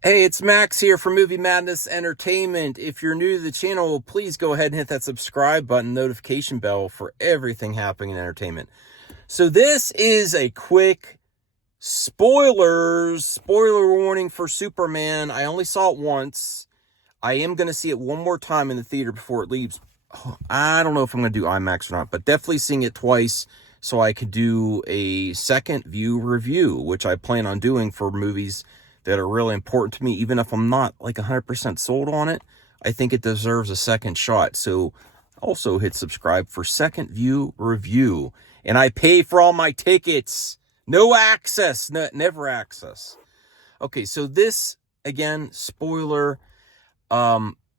Hey, it's Max here for Movie Madness Entertainment. If you're new to the channel, please go ahead and hit that subscribe button, notification bell for everything happening in entertainment. So this is a quick spoiler warning for Superman. I only saw it once. I am going to see it one more time in the theater before it leaves. I don't know if I'm going to do IMAX or not, but definitely seeing it twice so I could do a second view review, which I plan on doing for movies that are really important to me. Even if I'm not like 100% sold on it, I think it deserves a second shot. So also hit subscribe for second view review. And I pay for all my tickets. No access, never access. Okay, so this, again, spoiler,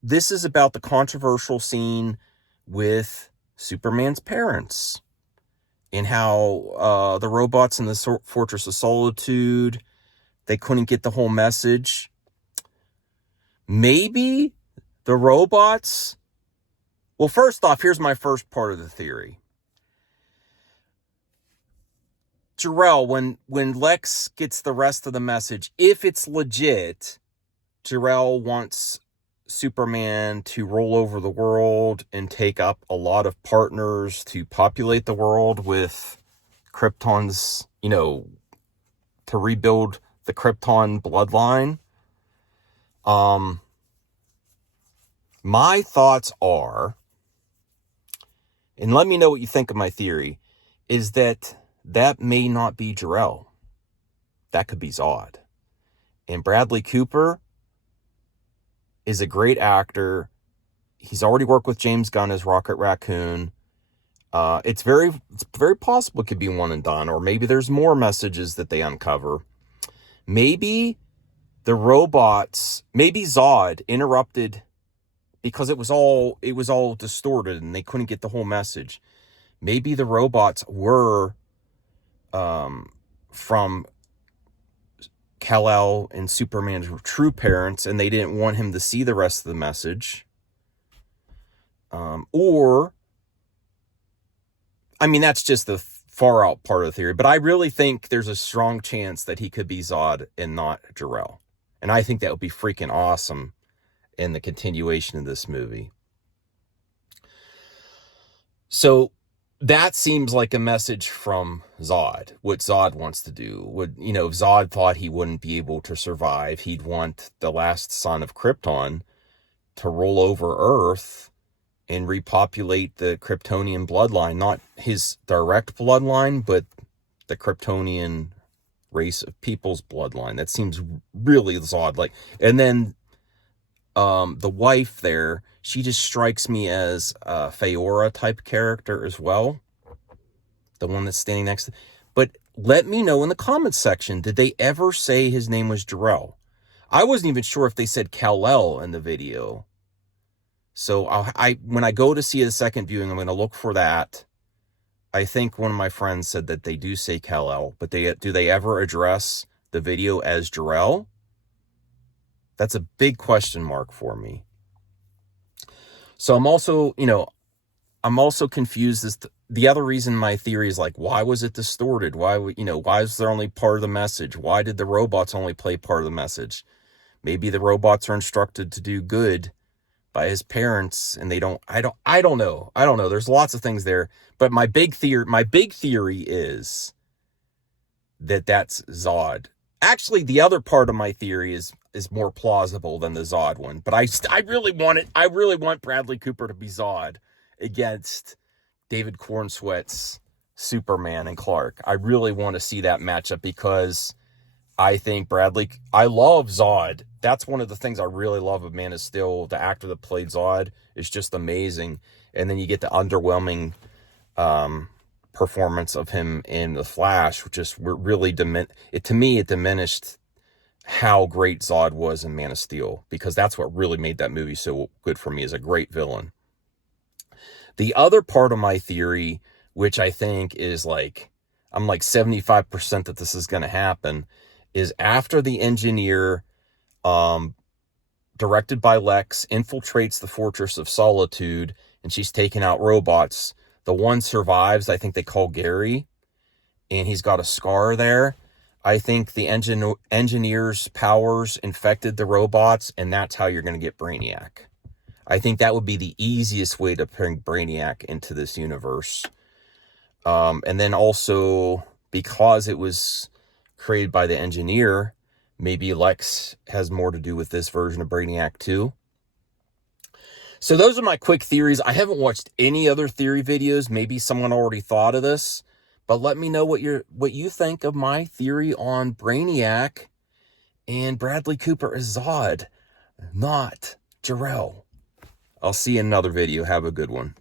this is about the controversial scene with Superman's parents and how the robots in the Fortress of Solitude, they couldn't get the whole message. Maybe the robots... Well, first off, here's my first part of the theory. Jor-El, when Lex gets the rest of the message, if it's legit, Jor-El wants Superman to roll over the world and take up a lot of partners to populate the world with Krypton's, to rebuild the Krypton bloodline. My thoughts are, and let me know what you think of my theory, is that may not be Jor-El. That could be Zod. And Bradley Cooper is a great actor. He's already worked with James Gunn as Rocket Raccoon. It's very possible it could be one and done, or maybe there's more messages that they uncover. Maybe the robots, maybe Zod interrupted because it was all distorted and they couldn't get the whole message. Maybe the robots were from Kal-El and Superman's true parents, and they didn't want him to see the rest of the message. Or, I mean, that's just the far out part of the theory, but I really think there's a strong chance that he could be Zod and not Jor-El. And I think that would be freaking awesome in the continuation of this movie. So that seems like a message from Zod, what Zod wants to do. If Zod thought he wouldn't be able to survive, he'd want the last son of Krypton to roll over Earth and repopulate the Kryptonian bloodline, not his direct bloodline, but the Kryptonian race of people's bloodline. That seems really Zod-like. And then the wife there, she just strikes me as a Feora type character as well. The one that's standing next to... But let me know in the comments section, did they ever say his name was Jor-El? I wasn't even sure if they said Kal-El in the video. So when I go to see the second viewing, I'm going to look for that. I think one of my friends said that they do say Kal-El, but do they ever address the video as Jor-El? That's a big question mark for me. So I'm also confused as to the other reason my theory is like, why was it distorted? Why is there only part of the message? Why did the robots only play part of the message? Maybe the robots are instructed to do good by his parents and they don't. I don't know. There's lots of things there, but my big theory is that that's Zod. Actually, the other part of my theory is more plausible than the Zod one, but I really want Bradley Cooper to be Zod against David Corenswet's Superman and Clark. I really want to see that matchup because I think I love Zod. That's one of the things I really love of Man of Steel. The actor that played Zod is just amazing. And then you get the underwhelming performance of him in The Flash, which just really it diminished how great Zod was in Man of Steel, because that's what really made that movie so good for me, as a great villain. The other part of my theory, which I think is I'm 75% that this is going to happen, is after the engineer, directed by Lex, infiltrates the Fortress of Solitude, and she's taking out robots, the one survives. I think they call Gary, and he's got a scar there. I think the engineer's powers infected the robots, and that's how you're going to get Brainiac. I think that would be the easiest way to bring Brainiac into this universe. And then also, because it was created by the engineer, maybe Lex has more to do with this version of Brainiac too. So those are my quick theories. I haven't watched any other theory videos. Maybe someone already thought of this, but let me know what you think of my theory on Brainiac and Bradley Cooper as Zod, not Jor-El. I'll see you in another video. Have a good one.